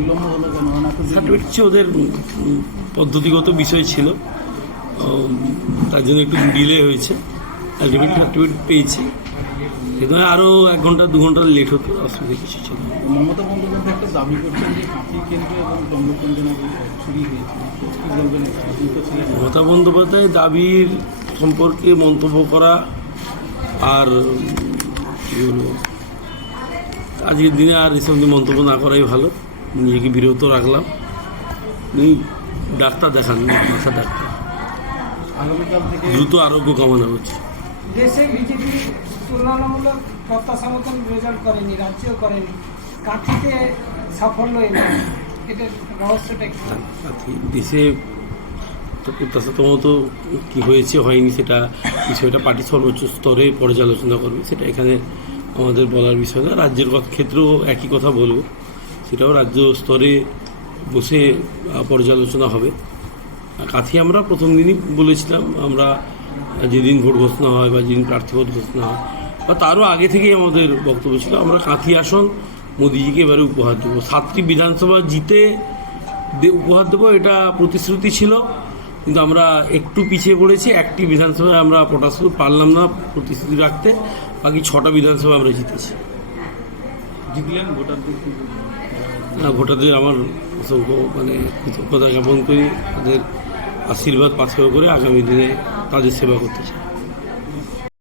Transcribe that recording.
বিলম্ব হলো কেন? সার্টিফিকেট হচ্ছে ওদের পদ্ধতিগত বিষয় ছিল। তার জন্য একটু ডিলে হয়েছে। আলটিমেটলি সার্টিফিকেট পেয়েছি। কিন্তু আরও এক ঘণ্টা দু ঘণ্টা লেট হতো অসুবিধা কিছু ছিল। মমতা বন্দ্যোপাধ্যায় একটা দাবি করছেন যে কেন্দ্র এবং নাকি চুরি হয়েছে। মমতা বন্দ্যোপাধ্যায় দাবির সম্পর্কে মন্তব্য করা আর কী বলব আজকের দিনে আর এসব নিয়ে মন্তব্য না করাই ভালো। নিজেকে বিরত রাখলাম। উনি ডাক্তার দেখান মাথা ডাক্তার। দ্রুত আরোগ্য কামনা করছি। দেশে বিজেপি তুলনামূলক প্রত্যাশা মতন রেজাল্ট করেনি রাজ্যেও করেনি। কাঁথিতে সাফল্য এটা রহস্যটা দেশে তো কী হয়েছে হয়নি সেটা বিষয়টা পার্টি সর্বোচ্চ স্তরে পর্যালোচনা করবে সেটা এখানে আমাদের বলার বিষয় না। রাজ্যের ক্ষেত্রেও একই কথা বলব। সেটাও রাজ্য স্তরে বসে পর্যালোচনা হবে। কাথি আমরা প্রথম দিনই বলেছিলাম, আমরা যেদিন ভোট ঘোষণা হয় বা যেদিন প্রার্থী ভোট ঘোষণা হয়, বা তারও আগে থেকেই আমাদের বক্তব্য ছিল, আমরা কাঁথি আসন মোদিজিকে এবারে উপহার দেবো। সাতটি বিধানসভা জিতে উপহার দেবো, এটা প্রতিশ্রুতি ছিল, কিন্তু আমরা একটু পিছিয়ে পড়েছি, একটি বিধানসভায় আমরা পটাশ পারলাম না প্রতিশ্রুতি রাখতে, বাকি ছটা বিধানসভা আমরা জিতেছি। জিতলেন ভোটারদের ভোটারদের আমার অসংখ্য মানে কৃতজ্ঞতা জ্ঞাপন করি। তাদের আশীর্বাদ পাথর করে আগামী দিনে তাদের সেবা করতে চাই।